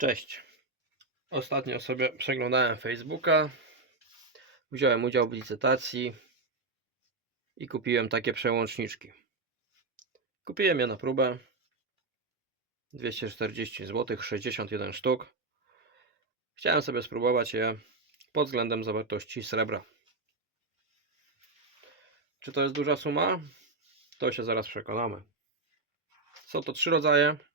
Cześć. Ostatnio sobie przeglądałem Facebooka. Wziąłem udział w licytacji i kupiłem takie przełączniczki. Kupiłem je na próbę. 240 zł, 61 sztuk. Chciałem sobie spróbować je pod względem zawartości srebra. Czy to jest duża suma? To się zaraz przekonamy. Są to trzy rodzaje.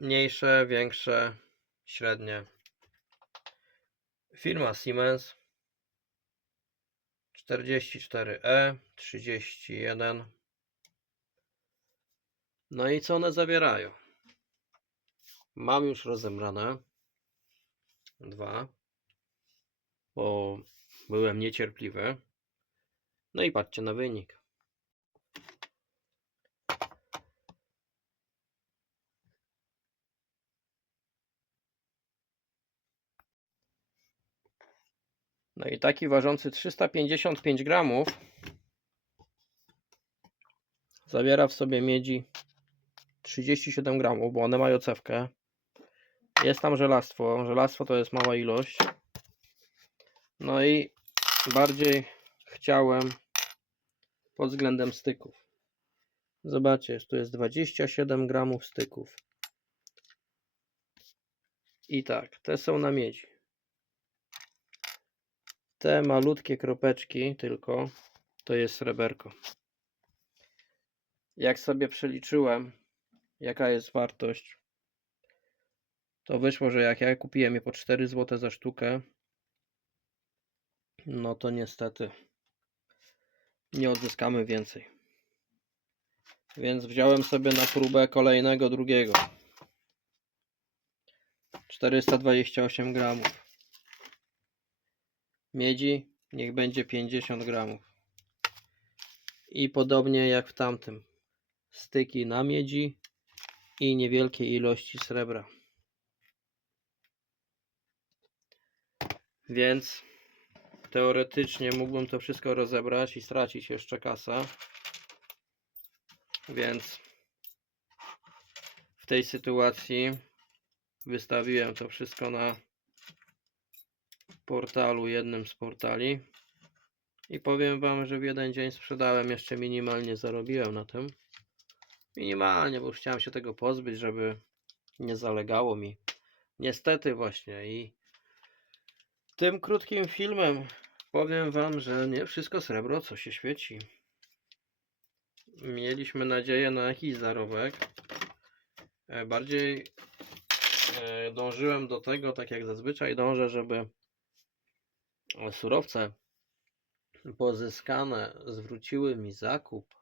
Mniejsze, większe, średnie. Firma Siemens 44E 31. No i co one zawierają? Mam już rozebrane dwa, bo byłem niecierpliwy. No i patrzcie na wynik. No i taki ważący 355 gramów zawiera w sobie miedzi 37 gramów, bo one mają cewkę. Jest tam żelastwo. Żelastwo to jest mała ilość. No i bardziej chciałem pod względem styków. Zobaczcie, tu jest 27 gramów styków. I tak, te są na miedzi. Te malutkie kropeczki tylko to jest sreberko. Jak sobie przeliczyłem, jaka jest wartość, to wyszło, że jak ja kupiłem je po 4 zł za sztukę, no to niestety nie odzyskamy więcej. Więc wziąłem sobie na próbę kolejnego drugiego. 428 gramów miedzi niech będzie 50 gramów. I podobnie jak w tamtym. Styki na miedzi i niewielkie ilości srebra. Więc teoretycznie mógłbym to wszystko rozebrać i stracić jeszcze kasę. Więc w tej sytuacji wystawiłem to wszystko na portalu, jednym z portali. I powiem Wam, że w jeden dzień sprzedałem, jeszcze minimalnie zarobiłem na tym. Minimalnie, bo już chciałem się tego pozbyć, żeby nie zalegało mi. Niestety właśnie i tym krótkim filmem powiem Wam, że nie wszystko srebro, co się świeci. Mieliśmy nadzieję na jakiś zarobek. E, Bardziej e, dążyłem do tego, tak jak zazwyczaj dążę, żeby surowce pozyskane zwróciły mi zakup,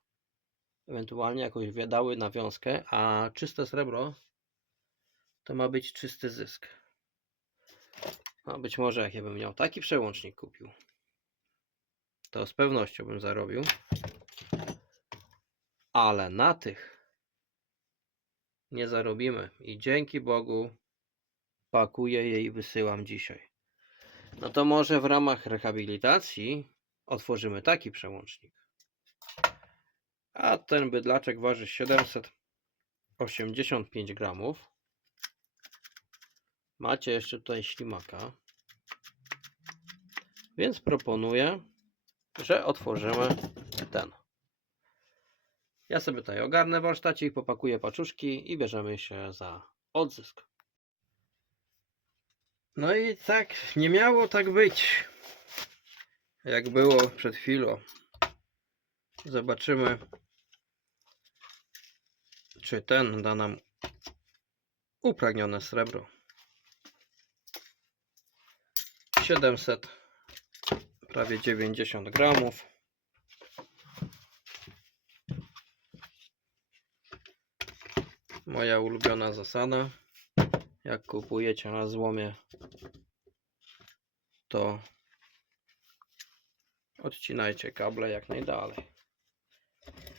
ewentualnie jakoś dały nawiązkę, a czyste srebro to ma być czysty zysk. A być może jak ja bym miał taki przełącznik kupił, to z pewnością bym zarobił. Ale na tych nie zarobimy i dzięki Bogu pakuję je i wysyłam dzisiaj. No to może w ramach rehabilitacji otworzymy taki przełącznik. A ten bydlaczek waży 785 gramów. Macie jeszcze tutaj ślimaka. Więc proponuję, że otworzymy ten. Ja sobie tutaj ogarnę warsztacik, popakuję paczuszki i bierzemy się za odzysk. No i tak, nie miało tak być. Jak było przed chwilą. Zobaczymy, czy ten da nam upragnione srebro. 700, prawie 90 gramów. Moja ulubiona zasada jak kupujecie na złomie to odcinajcie kable jak najdalej.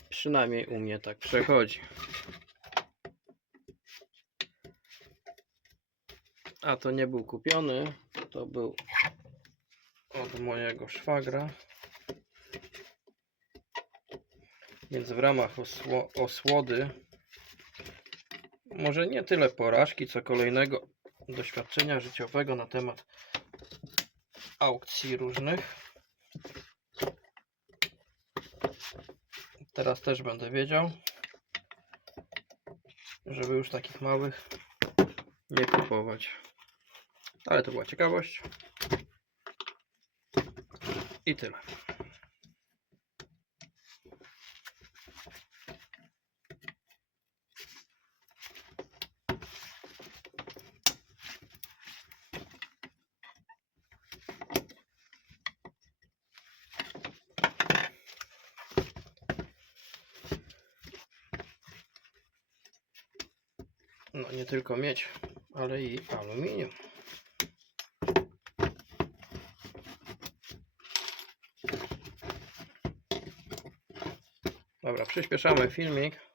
Przynajmniej u mnie tak przechodzi. A to nie był kupiony to był od mojego szwagra. Więc w ramach osło osłody może nie tyle porażki, co kolejnego doświadczenia życiowego na temat aukcji różnych. Teraz też będę wiedział, żeby już takich małych nie kupować. Ale to była ciekawość. I tyle. Tylko miedź, ale i aluminium. Dobra, przyspieszamy filmik.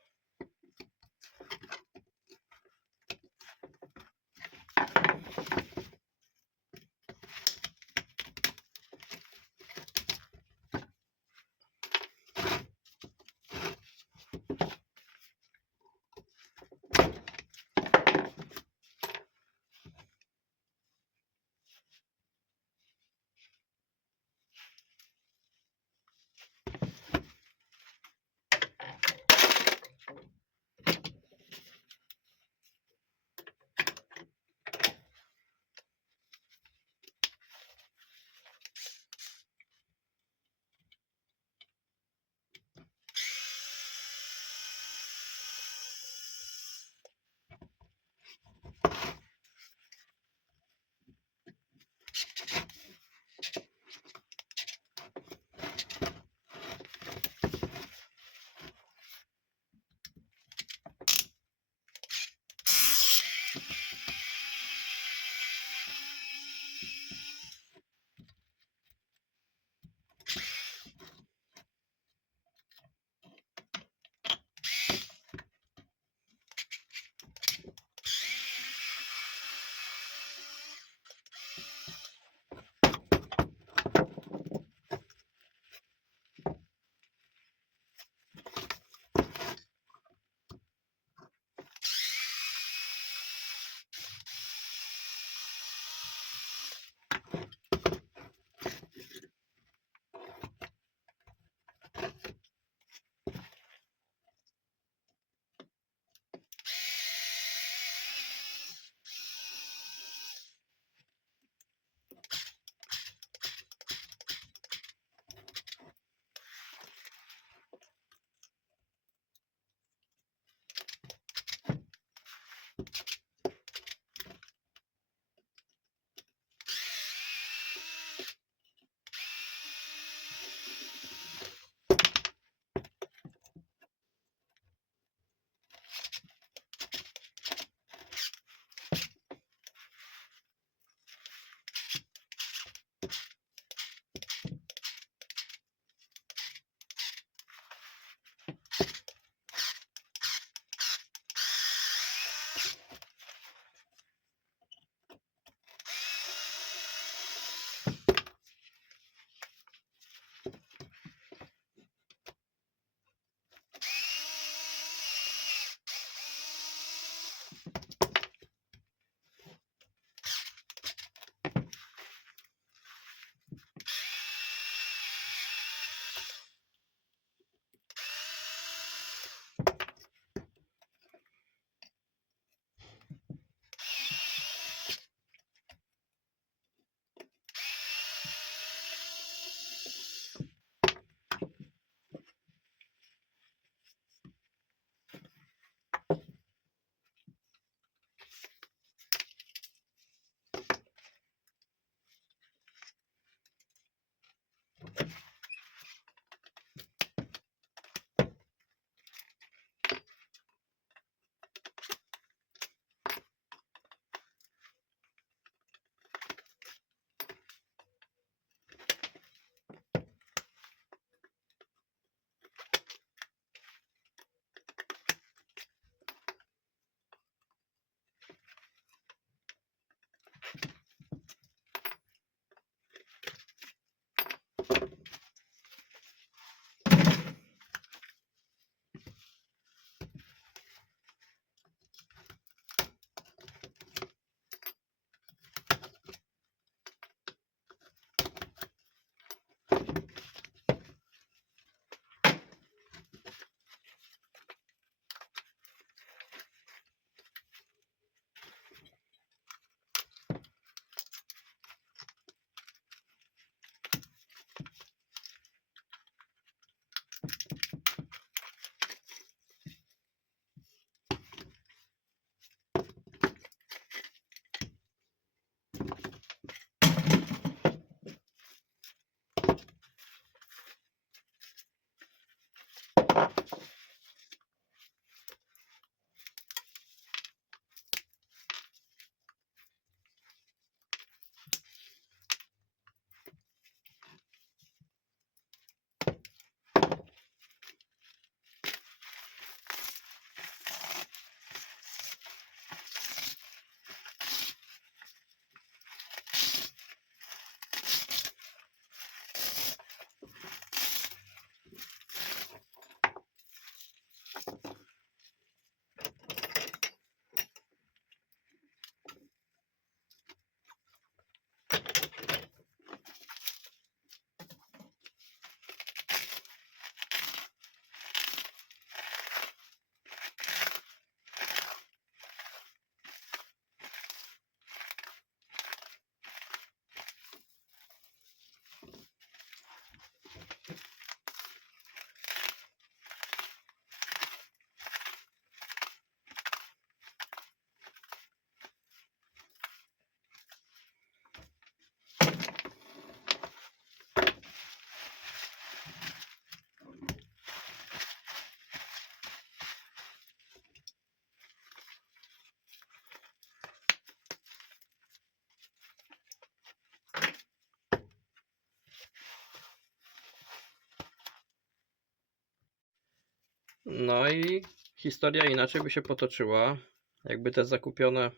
No i historia inaczej by się potoczyła, jakby te zakupione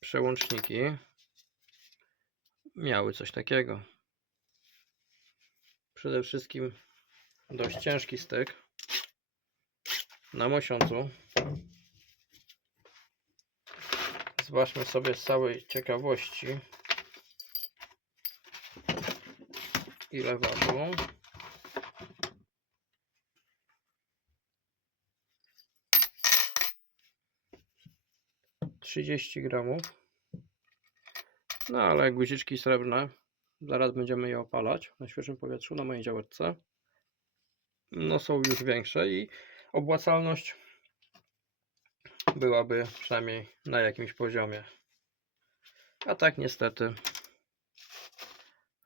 przełączniki miały coś takiego. Przede wszystkim dość ciężki styk na mosiącu. Zobaczmy sobie z całej ciekawości ile ważą. 30 gramów. No ale guziczki srebrne. Zaraz będziemy je opalać na świeżym powietrzu, na mojej działeczce. No są już większe i obłacalność byłaby przynajmniej na jakimś poziomie. A tak niestety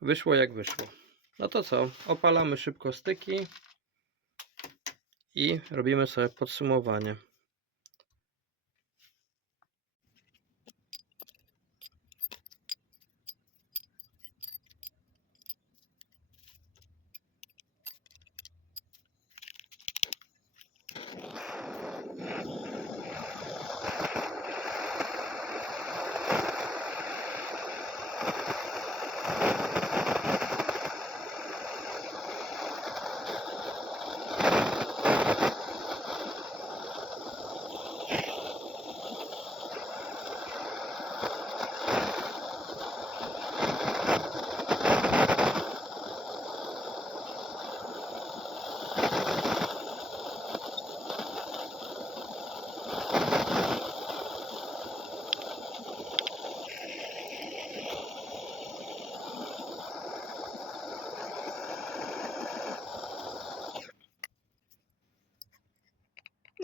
wyszło jak wyszło. No to co, opalamy szybko styki i robimy sobie podsumowanie.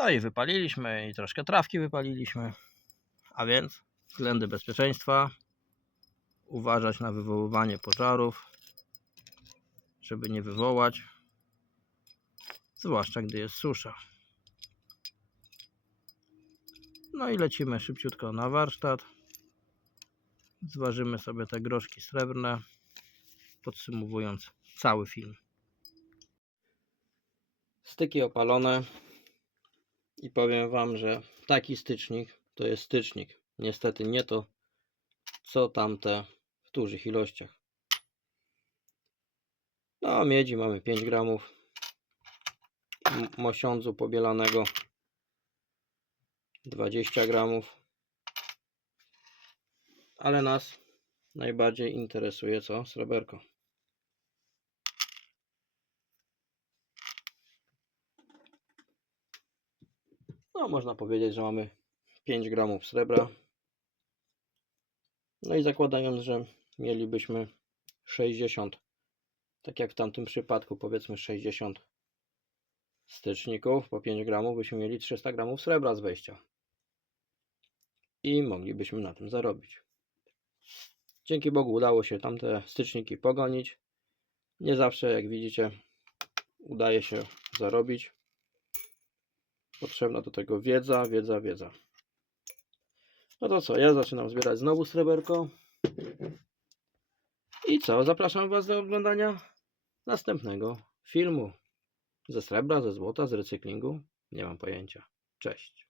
No i wypaliliśmy i troszkę trawki wypaliliśmy. A więc względy bezpieczeństwa. Uważać na wywoływanie pożarów, żeby nie wywołać. Zwłaszcza gdy jest susza. No i lecimy szybciutko na warsztat. Zważymy sobie te groszki srebrne, podsumowując cały film. Styki opalone. I powiem Wam, że taki stycznik to jest stycznik. Niestety nie to, co tamte w dużych ilościach. No, miedzi mamy 5 gramów. Mosiądzu pobielanego 20 gramów. Ale nas najbardziej interesuje co? Sreberko. No, można powiedzieć, że mamy 5 gramów srebra. No i zakładając, że mielibyśmy 60, tak jak w tamtym przypadku, powiedzmy 60 styczników po 5 gramów, byśmy mieli 300 gramów srebra z wejścia. I moglibyśmy na tym zarobić. Dzięki Bogu udało się tamte styczniki pogonić. Nie zawsze, jak widzicie, udaje się zarobić. Potrzebna do tego wiedza, wiedza, wiedza. No to co, ja zaczynam zbierać znowu sreberko. I co, zapraszam Was do oglądania następnego filmu. Ze srebra, ze złota, z recyklingu. Nie mam pojęcia. Cześć.